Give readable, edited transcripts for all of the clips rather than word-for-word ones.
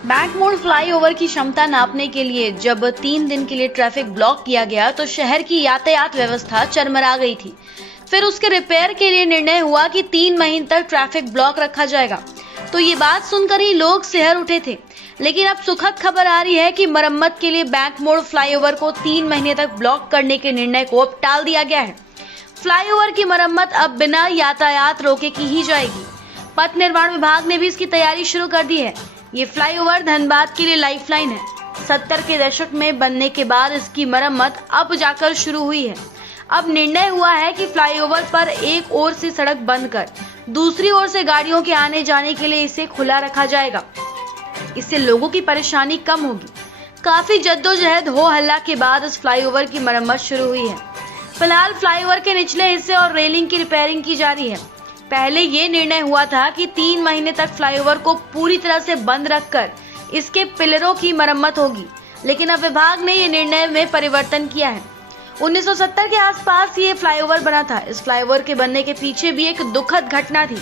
Bank मोड़ flyover की क्षमता नापने के लिए जब 3 दिन के लिए ट्रैफिक ब्लॉक किया गया तो शहर की यातायात व्यवस्था चरमरा गई थी। फिर उसके रिपेयर के लिए निर्णय हुआ कि 3 महीने तक ट्रैफिक ब्लॉक रखा जाएगा। तो ये बात सुनकर ही लोग सिहर उठे थे। लेकिन अब सुखद खबर आ रही है कि मरम्मत के लिए बैंक मोड़ फ्लाईओवर को 3 महीने तक ब्लॉक करने के निर्णय को अब टाल दिया गया है। फ्लाईओवर की मरम्मत अब बिना यातायात रोके की ही जाएगी। पथ निर्माण विभाग ने भी इसकी तैयारी शुरू कर दी है। ये फ्लाईओवर धनबाद के लिए लाइफलाइन है। 70 के दशक में बनने के बाद इसकी मरम्मत अब जाकर शुरू हुई है। अब निर्णय हुआ है कि फ्लाईओवर पर एक ओर से सड़क बंद कर दूसरी ओर से गाड़ियों के आने जाने के लिए इसे खुला रखा जाएगा। इससे लोगों की परेशानी कम होगी। काफी जद्दोजहद हो हल्ला के बाद इस फ्लाईओवर की मरम्मत शुरू हुई है। फिलहाल फ्लाईओवर के निचले हिस्से और रेलिंग की रिपेयरिंग की जा रही है। पहले ये निर्णय हुआ था कि 3 महीने तक फ्लाईओवर को पूरी तरह से बंद रखकर इसके पिलरों की मरम्मत होगी, लेकिन अब विभाग ने ये निर्णय में परिवर्तन किया है। 1970 के आसपास ये फ्लाईओवर बना था। इस फ्लाईओवर के बनने के पीछे भी एक दुखद घटना थी।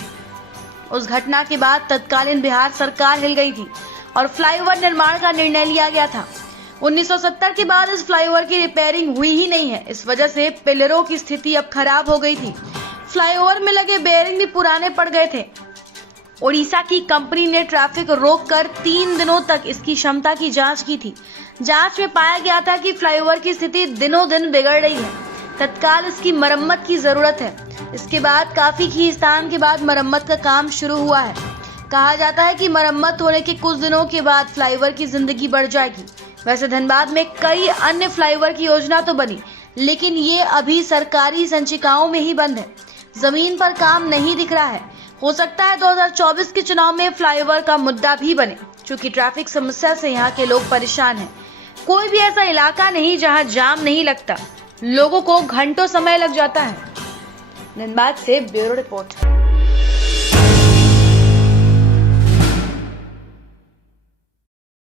उस घटना के बाद तत्कालीन बिहार सरकार हिल गई थी और फ्लाईओवर निर्माण का निर्णय लिया गया था। 1970 के बाद इस फ्लाईओवर की रिपेयरिंग हुई ही नहीं है। इस वजह से पिलरों की स्थिति अब खराब हो गई थी। फ्लाईओवर में लगे बेयरिंग भी पुराने पड़ गए थे। ओडिशा की कंपनी ने ट्रैफिक रोककर 3 दिनों तक इसकी क्षमता की जांच की थी। जांच में पाया गया था कि फ्लाईओवर की स्थिति दिनों दिन बिगड़ रही है। तत्काल इसकी मरम्मत की जरूरत है। इसके बाद काफी खींचतान के बाद मरम्मत का काम शुरू हुआ है। कहा जाता है कि मरम्मत होने के कुछ दिनों के बाद फ्लाईओवर की जिंदगी बढ़ जाएगी। वैसे धनबाद में कई अन्य फ्लाईओवर की योजना तो बनी, लेकिन ये अभी सरकारी संचिकाओं में ही बंद है। जमीन पर काम नहीं दिख रहा है। हो सकता है 2024 के चुनाव में फ्लाईओवर का मुद्दा भी बने, क्योंकि ट्रैफिक समस्या से यहाँ के लोग परेशान हैं। कोई भी ऐसा इलाका नहीं जहाँ जाम नहीं लगता। लोगों को घंटों समय लग जाता है। धनबाद से ब्यूरो रिपोर्ट।